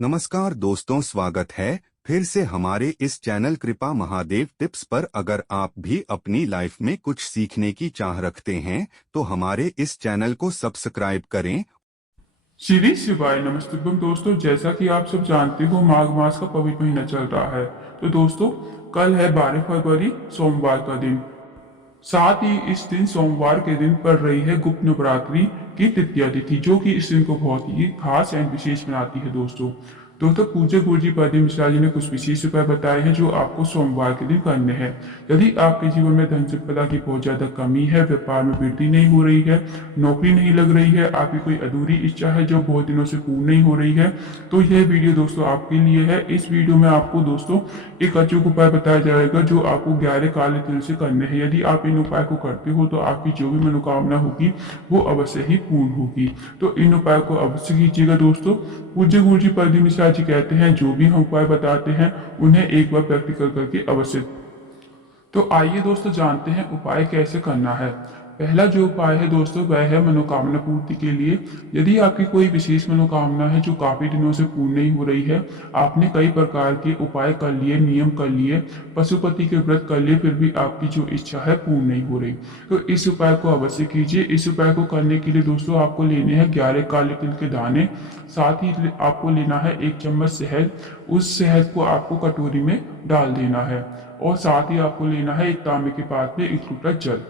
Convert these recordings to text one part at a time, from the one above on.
नमस्कार दोस्तों, स्वागत है फिर से हमारे इस चैनल कृपा महादेव टिप्स पर। अगर आप भी अपनी लाइफ में कुछ सीखने की चाह रखते हैं तो हमारे इस चैनल को सब्सक्राइब करें। श्री शिवाय नमस्तुभ्यम। दोस्तों, जैसा कि आप सब जानते हो, माघ मास का पवित्र महीना चल रहा है। तो दोस्तों, कल है 12 फरवरी, सोमवार का दिन। साथ ही इस दिन सोमवार के दिन पड़ रही है गुप्त नवरात्रि की तृतीया तिथि, जो कि इस दिन को बहुत ही खास एंड विशेष बनाती है। दोस्तों पूज्य गुरु जी प्रदीप मिश्रा जी ने कुछ विशेष उपाय बताए हैं जो आपको सोमवार के दिन करने हैं। यदि आपके जीवन में धन संपदा की बहुत ज्यादा कमी है, व्यापार में वृद्धि नहीं हो रही है, नौकरी नहीं लग रही है, आपकी कोई अधूरी इच्छा है जो बहुत दिनों से पूर्ण नहीं हो रही है, तो यह वीडियो दोस्तों आपके लिए है। इस वीडियो में आपको दोस्तों एक अचूक उपाय बताया जाएगा जो आपको 11 काले तिल से करने हैं। यदि आप इन उपाय को करते हो तो आपकी जो भी मनोकामना होगी वो अवश्य ही पूर्ण होगी। तो इन उपाय को अवश्य कीजिएगा। दोस्तों, पूज्य गुरु जी प्रदीप मिश्रा जी कहते हैं, जो भी हम उपाय बताते हैं उन्हें एक बार प्रैक्टिकल करके अवश्य। तो आइए दोस्तों जानते हैं उपाय कैसे करना है। पहला जो उपाय है दोस्तों वह है मनोकामना पूर्ति के लिए। यदि आपकी कोई विशेष मनोकामना है जो काफी दिनों से पूर्ण नहीं हो रही है, आपने कई प्रकार के उपाय कर लिए, नियम कर लिए, पशुपति के व्रत कर लिए, फिर भी आपकी जो इच्छा है पूर्ण नहीं हो रही, तो इस उपाय को अवश्य कीजिए। इस उपाय को करने के लिए दोस्तों आपको लेने हैं 11 काले तिल के दाने। साथ ही आपको लेना है 1 चम्मच शहद। उस शहद को आपको कटोरी में डाल देना है और साथ ही आपको लेना है एक तांबे के पात्र में 1 लोटा जल,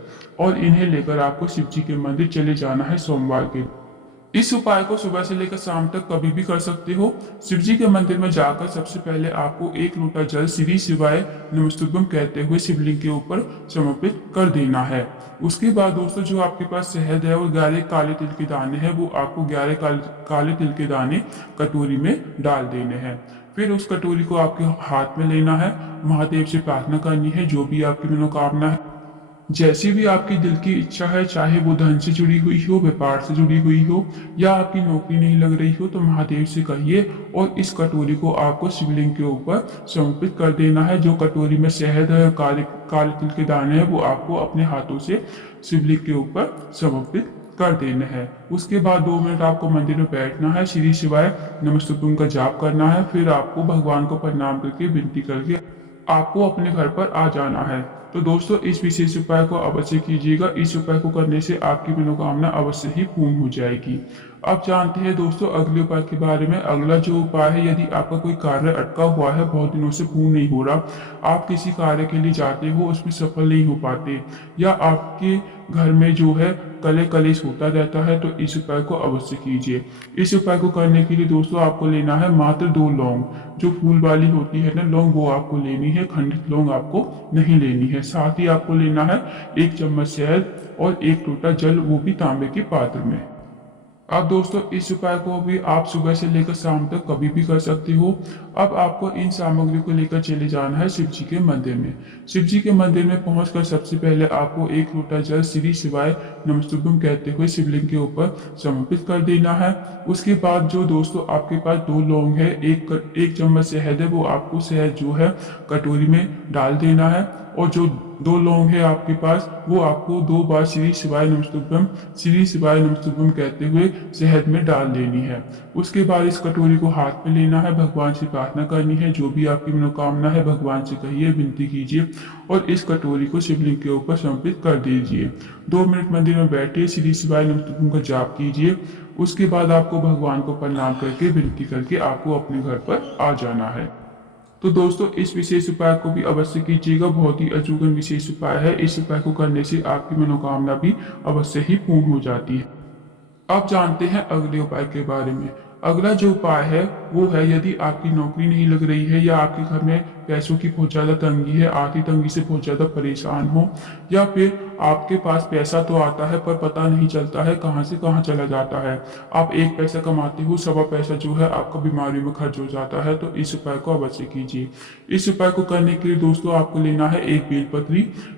और इन्हें लेकर आपको शिव जी के मंदिर चले जाना है सोमवार के। इस उपाय को सुबह से लेकर शाम तक कभी भी कर सकते हो। शिव जी के मंदिर में जाकर सबसे पहले आपको 1 लोटा जल श्री शिवाय नमस्तुभ्यम कहते हुए शिवलिंग के ऊपर समर्पित कर देना है। उसके बाद दोस्तों जो आपके पास शहद है और 11 काले तिल के दाने हैं, वो आपको 11 काले तिल के दाने कटोरी में डाल देने हैं। फिर उस कटोरी को आपके हाथ में लेना है, महादेव से प्रार्थना करनी है जो भी आपकी मनोकामना है, जैसी भी आपकी दिल की इच्छा है, चाहे वो धन से जुड़ी हुई हो, व्यापार से जुड़ी हुई हो, या आपकी नौकरी नहीं लग रही हो, तो महादेव से कहिए और इस कटोरी को आपको शिवलिंग के ऊपर समर्पित कर देना है। जो कटोरी में शहद है और काले काले तिल के दाने हैं वो आपको अपने हाथों से शिवलिंग के ऊपर समर्पित कर देने हैं। उसके बाद 2 मिनट आपको मंदिर में बैठना है, श्री शिवाय नमस्तुभ्यम का जाप करना है। फिर आपको भगवान को प्रणाम करके विनती करके आपको अपने घर पर आ जाना है। तो दोस्तों इस विशेष उपाय को अवश्य कीजिएगा। इस उपाय को करने से आपकी मनोकामना अवश्य ही पूर्ण हो जाएगी। अब जानते हैं दोस्तों अगले उपाय के बारे में। अगला जो उपाय है, यदि आपका कोई कार्य अटका हुआ है, बहुत दिनों से पूर्ण नहीं हो रहा, आप किसी कार्य के लिए जाते हो, उसमें सफल नहीं हो पाते, या आपके घर में जो है कलेश होता रहता है, तो इस उपाय को अवश्य कीजिए। इस उपाय को करने के लिए दोस्तों आपको लेना है मात्र 2 लौंग। जो फूल वाली होती है ना लौंग, वो आपको लेनी है, खंडित लौंग आपको नहीं लेनी है। साथ ही आपको लेना है 1 चम्मच शहद और 1 लोटा जल, वो भी तांबे के पात्र में। अब दोस्तों इस उपाय को भी आप सुबह से लेकर शाम तक कभी भी कर सकते हो। अब आपको इन सामग्री को लेकर चले जाना है शिव जी के मंदिर में। शिव जी के मंदिर में पहुंचकर सबसे पहले आपको 1 लोटा जल श्री शिवाय नमस्तुभ्यम कहते हुए शिवलिंग के ऊपर समर्पित कर देना है। उसके बाद जो दोस्तों आपके पास 2 लौंग है, एक चम्मच शहद है, वो आपको शहद जो है कटोरी में डाल देना है, और जो 2 लौंग है आपके पास, वो आपको 2 बार श्री शिवाय नमस्तुभ्यम कहते हुए शहद में डाल देनी है। उसके बाद इस कटोरी को हाथ में लेना है, भगवान से प्रार्थना करनी है, जो भी आपकी मनोकामना है भगवान से कहिए, विनती कीजिए, और इस कटोरी को शिवलिंग के ऊपर समर्पित कर दीजिए। 2 मिनट मंदिर में बैठिए, श्री शिवाय नमस्तुभ्यम का जाप कीजिए। उसके बाद आपको भगवान को प्रणाम करके विनती करके आपको अपने घर पर आ जाना है। तो दोस्तों इस विशेष उपाय को भी अवश्य कीजिएगा, बहुत ही अचूक विशेष उपाय है। इस उपाय को करने से आपकी मनोकामना भी अवश्य ही पूर्ण हो जाती है। अब जानते हैं अगले उपाय के बारे में। अगला जो उपाय है वो है, यदि आपकी नौकरी नहीं लग रही है, या आपके घर में पैसों की बहुत ज्यादा तंगी है, आर्थिक तंगी से बहुत ज्यादा परेशान हो, या फिर आपके पास पैसा तो आता है पर पता नहीं चलता है कहाँ से कहाँ चला जाता है। आप 1 पैसा कमाते हो, सवा पैसा जो है आपका बीमारी में खर्च हो जाता है, तो इस उपाय को अवश्य कीजिए। इस उपाय को करने के लिए दोस्तों आपको लेना है 1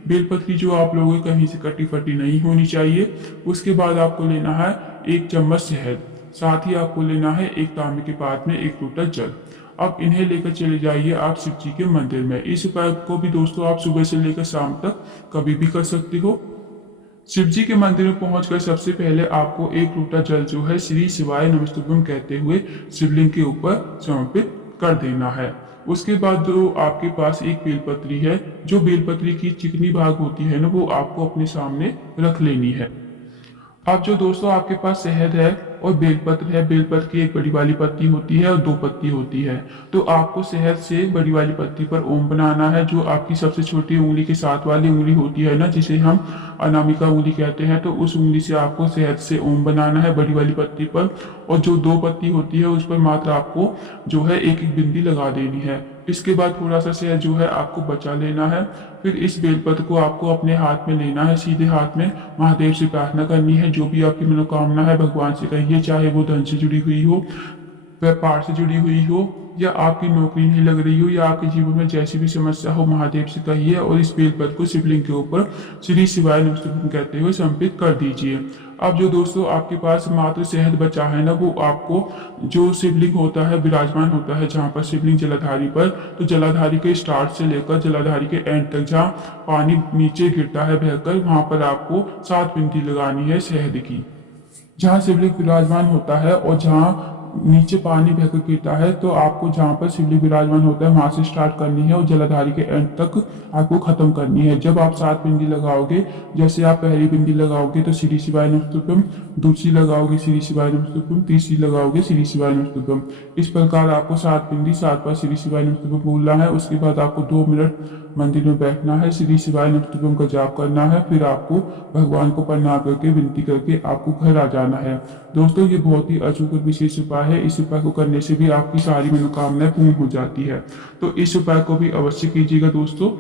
बेलपत्री जो आप लोगों के कहीं से कटी फटी नहीं होनी चाहिए। उसके बाद आपको लेना है 1 चम्मच शहद। साथ ही आपको लेना है 1 तांबे के पात्र में 1 लोटा जल। अब इन्हें लेकर चले जाइए आप शिव जी के मंदिर में। इस उपाय को भी दोस्तों आप सुबह से लेकर शाम तक कभी भी कर सकते हो। शिव जी के मंदिर में पहुंचकर सबसे पहले आपको एक लोटा जल जो है श्री शिवाय नमस्तुभ्यम कहते हुए शिवलिंग के ऊपर समर्पित कर देना है। उसके बाद जो आपके पास एक बेलपत्री है, जो बेलपत्री की चिकनी भाग होती है ना, वो आपको अपने सामने रख लेनी है। अब जो दोस्तों आपके पास शहद है और बेलपत्र है, बेलपत्र की एक बड़ी वाली पत्ती होती है और दो पत्ती होती है, तो आपको शहद से बड़ी वाली पत्ती पर ओम बनाना है। जो आपकी सबसे छोटी उंगली के साथ वाली उंगली होती है ना, जिसे हम अनामिका उंगली कहते हैं, तो उस उंगली से आपको शहद से ओम बनाना है बड़ी वाली पत्ती पर। और जो दो पत्ती होती है उस पर मात्र आपको जो है एक एक बिंदी लगा देनी है। इसके बाद थोड़ा सा शहद जो है आपको बचा लेना है। फिर इस बेलपत्र को आपको अपने हाथ में लेना है, सीधे हाथ में महादेव से प्रार्थना करनी है। जो भी आपकी मनोकामना है भगवान से कहिए, चाहे वो धन से जुड़ी हुई हो, व्यापार से जुड़ी हुई हो, या आपकी नौकरी नहीं लग रही हो, या आपके जीवन में जैसी भी समस्या हो, महादेव से कहिए और इस बेलपत्र को शिवलिंग के ऊपर श्री शिवाय नमस्तुभ्यम कहते हुए समर्पित कर दीजिए। अब जो दोस्तों आपके पास मात्र शहद बचा है ना, वो आपको जो शिवलिंग होता है, विराजमान होता है जहाँ पर शिवलिंग जलाधारी पर, तो जलाधारी के स्टार्ट से लेकर जलाधारी के एंड तक जहाँ पानी नीचे गिरता है बहकर, वहां पर आपको 7 बिंदी लगानी है शहद की। जहाँ शिवलिंग विराजमान होता है और जहाँ नीचे पानी बहकर गिरता है, तो आपको जहाँ पर शिवलिंग विराजमान होता है वहां से स्टार्ट करनी है और जलाधारी के एंड तक आपको खत्म करनी है। जब आप 7 बिंदी लगाओगे, जैसे आप पहली बिंदी लगाओगे तो श्री शिवाय नमस्तुभ्यम, दूसरी लगाओगे श्री शिवाय नमस्तुभ्यम, तीसरी लगाओगे श्री शिवाय नमस्तुभ्यम। इस प्रकार आपको 7 बिंदी 7 बार श्री शिवाय नमस्तुभ्यम बोलना है। उसके बाद आपको 2 मिनट मंदिर में बैठना है, श्री शिवाय नमस्तुभ्यम का जाप करना है। फिर आपको भगवान को प्रणाम करके विनती करके आपको घर आ जाना है। दोस्तों ये बहुत ही अचूक और विशेष उपाय है। इस उपाय को करने से भी आपकी सारी मनोकामनाएं पूर्ण हो जाती है। तो इस उपाय को भी अवश्य कीजिएगा दोस्तों।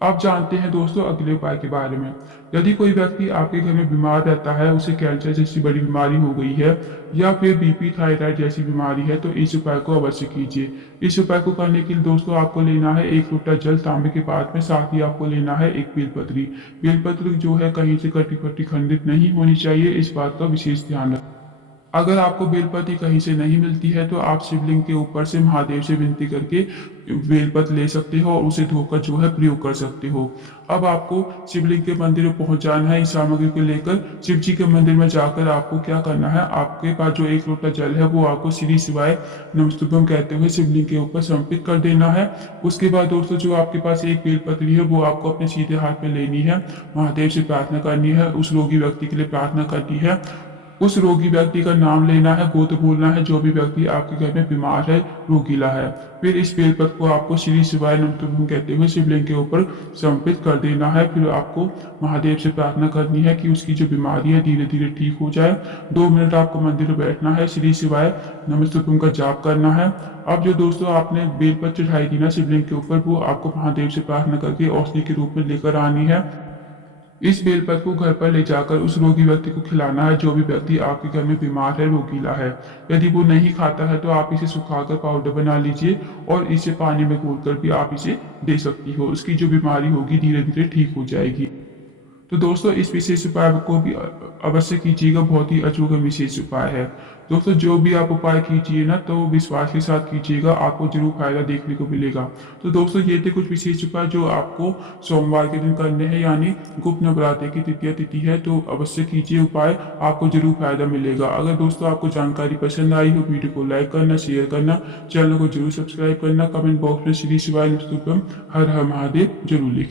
आप जानते हैं दोस्तों अगले उपाय के बारे में। यदि कोई व्यक्ति आपके घर में बीमार रहता है, उसे कैंसर जैसी बड़ी बीमारी हो गई है, या फिर बीपी थायराइड जैसी बीमारी है, तो इस उपाय को अवश्य कीजिए। इस उपाय को करने के लिए दोस्तों आपको लेना है एक लोटा जल तांबे के पात्र में, साथ ही आपको लेना है एक बेलपत्री। बेलपत्री जो है कहीं से कटी फटी खंडित नहीं होनी चाहिए, इस बात का विशेष ध्यान रखें। अगर आपको बेलपत्री कहीं से नहीं मिलती है तो आप शिवलिंग के ऊपर से महादेव से विनती करके बेलपत्र ले सकते हो और उसे धोकर जो है प्रयोग कर सकते हो। अब आपको शिवलिंग के मंदिर में पहुंच जाना है। इस सामग्री को लेकर शिव जी के मंदिर में जाकर आपको क्या करना है, आपके पास जो एक लोटा जल है वो आपको श्री शिवाय नमस्तुभ्यम कहते हुए शिवलिंग के ऊपर समर्पित कर देना है। उसके बाद दोस्तों जो आपके पास एक बेलपत्री है वो आपको अपने सीधे हाथ में लेनी है, महादेव से प्रार्थना करनी है, उस रोगी व्यक्ति के लिए प्रार्थना करनी है। उस रोगी व्यक्ति का नाम लेना है, गोत्र बोलना है, जो भी व्यक्ति आपके घर में बीमार है, रोगीला है। फिर इस बेलपत्र को आपको श्री शिवाय नमस्तुभ्यम कहते हुए शिवलिंग के ऊपर समर्पित कर देना है। फिर आपको महादेव से प्रार्थना करनी है कि उसकी जो बीमारी है धीरे धीरे ठीक हो जाए। 2 मिनट आपको मंदिर में बैठना है, श्री शिवाय नमस्तुभ्यम का जाप करना है। अब जो दोस्तों आपने बेलपत्र चढ़ाई थी ना शिवलिंग के ऊपर, वो आपको महादेव से प्रार्थना करके औषधि के रूप में लेकर आनी है। इस बेलपत्र को घर पर ले जाकर उस रोगी व्यक्ति को खिलाना है, जो भी व्यक्ति आपके घर में बीमार है, रोगीला है। यदि वो नहीं खाता है तो आप इसे सुखाकर पाउडर बना लीजिए और इसे पानी में घोलकर भी आप इसे दे सकती हो। उसकी जो बीमारी होगी धीरे धीरे ठीक हो जाएगी। तो दोस्तों इस विशेष उपाय को भी अवश्य कीजिएगा, बहुत ही अचूक और विशेष उपाय है। दोस्तों जो भी आप उपाय कीजिए ना, तो विश्वास के साथ कीजिएगा, आपको जरूर फायदा देखने को मिलेगा। तो दोस्तों ये थे कुछ विशेष उपाय जो आपको सोमवार के दिन करने हैं, यानी गुप्त नवरात्रि की तृतीया तिथि है, तो अवश्य कीजिए उपाय, आपको जरूर फायदा मिलेगा। अगर दोस्तों आपको जानकारी पसंद आई हो, वीडियो को लाइक करना, शेयर करना, चैनल को जरूर सब्सक्राइब करना, कमेंट बॉक्स में श्री शिवाय नमस्तुभ्यम हर हर महादेव जरूर लिखें।